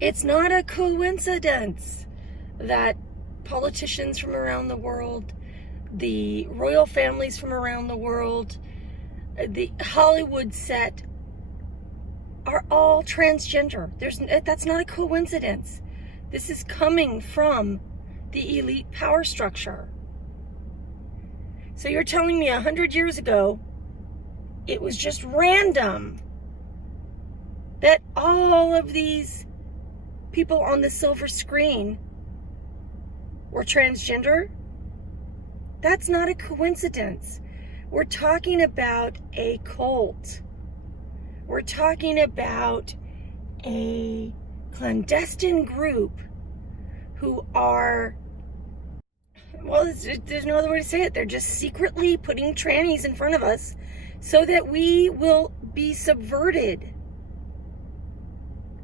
It's not a coincidence that politicians from around the world, the royal families from around the world, the Hollywood set are all transgender. That's not a coincidence. This is coming from the elite power structure. So you're telling me 100 years ago, it was just random that all of these people on the silver screen were transgender? That's not a coincidence. We're talking about a cult. We're talking about a clandestine group who are, well, there's no other way to say it. They're just secretly putting trannies in front of us so that we will be subverted.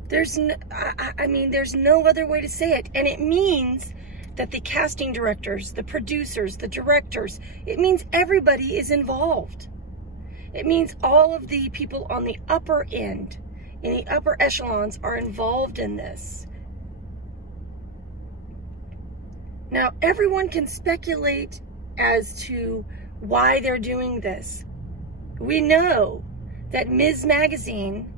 There's no other way to say it. And it means that the casting directors, the producers, the directors, it means everybody is involved. It means all of the people on the upper end, in the upper echelons, are involved in this. Now, everyone can speculate as to why they're doing this. We know that Ms. Magazine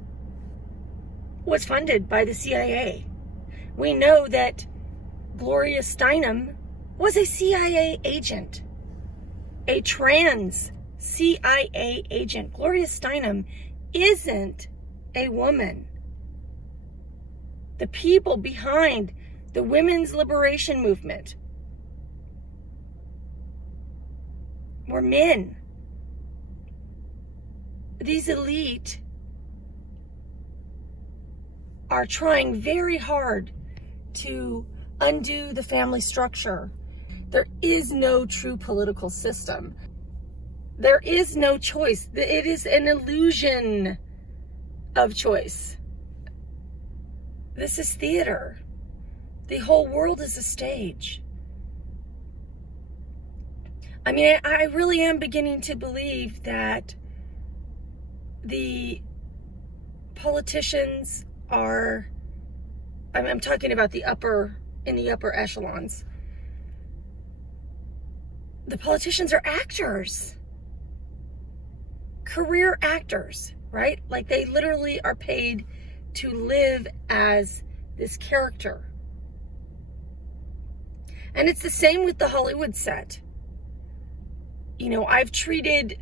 was funded by the CIA. We know that Gloria Steinem was a CIA agent, a trans CIA agent. Gloria Steinem isn't a woman. The people behind the women's liberation movement were men. These elite are trying very hard to undo the family structure. There is no true political system. There is no choice. It is an illusion of choice. This is theater. The whole world is a stage. I mean, I really am beginning to believe that the politicians are, I'm talking about in the upper echelons. The politicians are actors. Career actors, right? Like they literally are paid to live as this character. And it's the same with the Hollywood set. You know, I've treated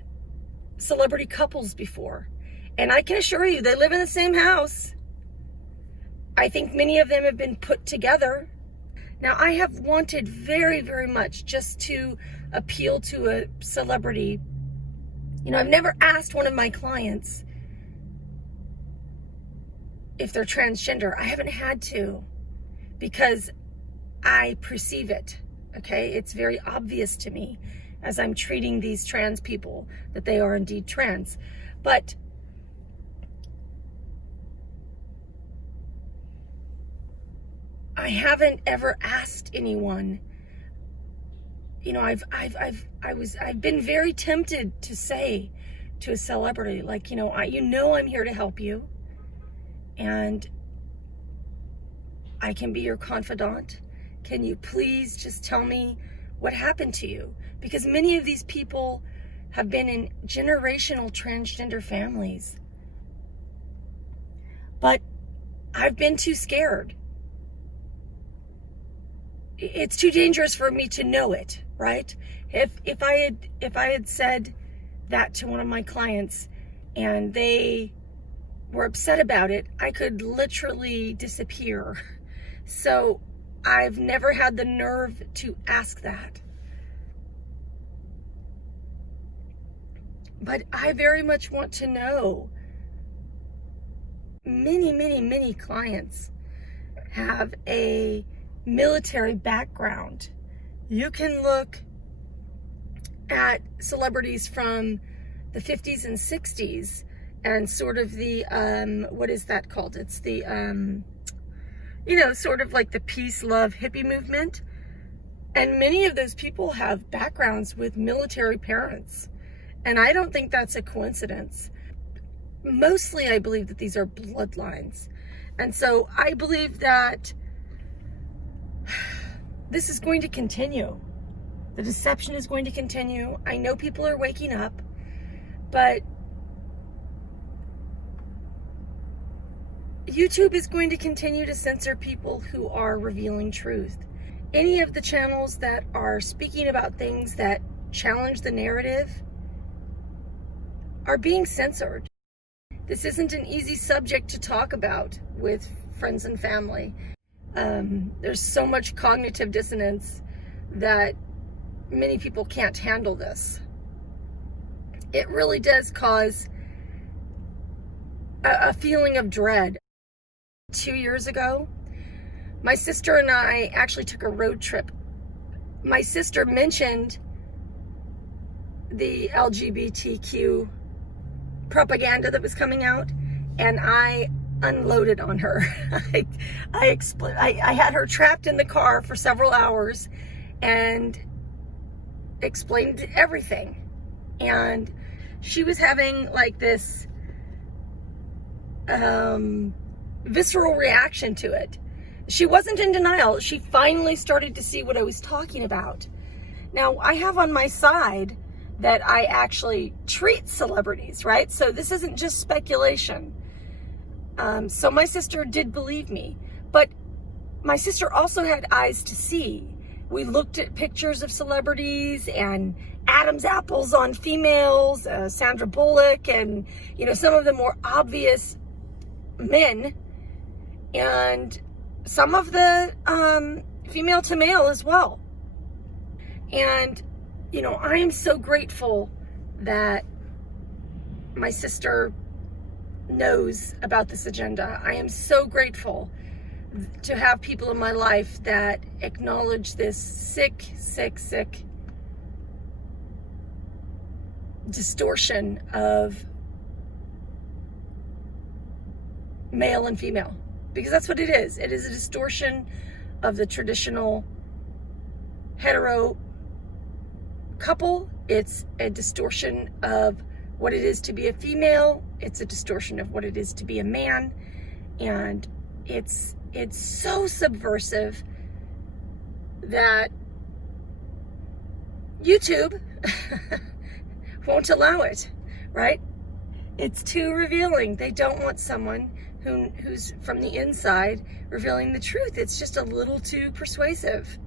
celebrity couples before, and I can assure you they live in the same house. I think many of them have been put together. Now, I have wanted very, very much just to appeal to a celebrity. You know, I've never asked one of my clients if they're transgender. I haven't had to, because I perceive it, okay? It's very obvious to me as I'm treating these trans people that they are indeed trans. But I haven't ever asked anyone. You know, I've been very tempted to say to a celebrity, like, you know, I'm here to help you, and I can be your confidant. Can you please just tell me what happened to you? Because many of these people have been in generational transgender families. But I've been too scared. It's too dangerous for me to know it, right? If I had said that to one of my clients and they were upset about it, I could literally disappear. So I've never had the nerve to ask that. But I very much want to know. Many, many, many clients have a military background. You can look at celebrities from the 50s and 60s and sort of the, what is that called? It's the, you know, sort of like the peace, love, hippie movement. And many of those people have backgrounds with military parents. And I don't think that's a coincidence. Mostly, I believe that these are bloodlines. And so I believe that this is going to continue. The deception is going to continue. I know people are waking up, but YouTube is going to continue to censor people who are revealing truth. Any of the channels that are speaking about things that challenge the narrative are being censored. This isn't an easy subject to talk about with friends and family. There's so much cognitive dissonance that many people can't handle this. It really does cause a feeling of dread. 2 years ago, my sister and I actually took a road trip. My sister mentioned the LGBTQ propaganda that was coming out, and I unloaded on her. I had her trapped in the car for several hours and explained everything. And she was having like this visceral reaction to it. She wasn't in denial. She finally started to see what I was talking about. Now, I have on my side that I actually treat celebrities, right? So this isn't just speculation. So my sister did believe me, but my sister also had eyes to see. We looked at pictures of celebrities and Adam's apples on females, Sandra Bullock, and some of the more obvious men, and some of the female to male as well. And I am so grateful that my sister knows about this agenda. I am so grateful to have people in my life that acknowledge this sick distortion of male and female, because that's what it is. It is a distortion of the traditional hetero couple. It's a distortion of what it is to be a female. It's a distortion of what it is to be a man. And it's so subversive that YouTube won't allow it, right? It's too revealing. They don't want someone who's from the inside revealing the truth. It's just a little too persuasive.